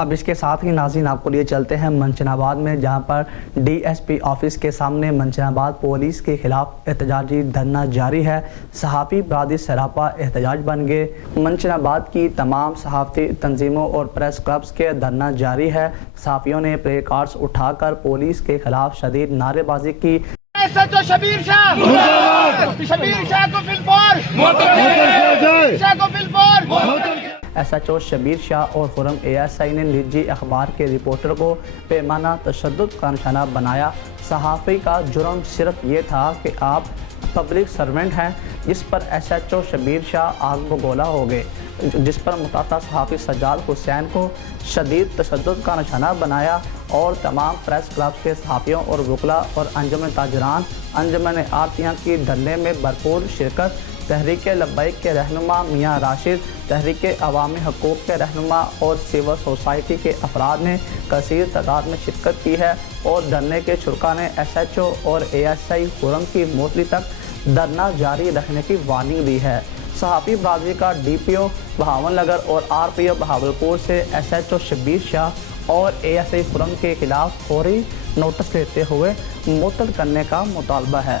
अब इसके साथ ही नाज़रीन आपको लिए चलते हैं मंचनाबाद में, जहां पर डीएसपी ऑफिस के सामने मंचनाबाद पुलिस के खिलाफ एहतजाजी धरना जारी है। सहाफ़ी बरादरी सरापा एहतजाज बन गए। मंचनाबाद की तमाम सहाफ़ती तंजीमों और प्रेस क्लब्स के धरना जारी है। सहाफ़ियों ने प्ले कार्ड्स उठाकर पुलिस के खिलाफ शदीद नारेबाजी की। शबीर शाह को SHO शबीर शाह और खुरम ASI ने निजी अखबार के रिपोर्टर को पैमाना तशद्दुद का निशाना बनाया। सहाफ़ी का जुर्म सिर्फ ये था कि आप पब्लिक सर्वेंट हैं, जिस पर SHO शबीर शाह आग बगोला हो गए, जिस पर मुतासा सहाफ़ी सज्जाद हुसैन को शदीद तशद्दुद का निशाना बनाया और तमाम प्रेस क्लब के सहाफ़ियों और वकला और अंजुमन ताजरान अंजुमन आरतियाँ की धरने में भरपूर शिरकत। तहरीक लब्बैक के रहनुमा मियाँ राशिद, तहरीक अवामी हकूक़ के रहनुमा और सिविल सोसाइटी के अफराद ने कसीर तादाद में शिरकत की है और धरने के शुरा ने SHO और ASI खुरम की मौतली तक धरना जारी रखने की वार्निंग दी है। सहाफ़ी बरादरी का DPO बहावलनगर और RPO बहावलपुर से SHO शबीर शाह और ASI खुरम के खिलाफ फौरी नोटिस लेते हुए मुअत्तल करने का मुतालबा है।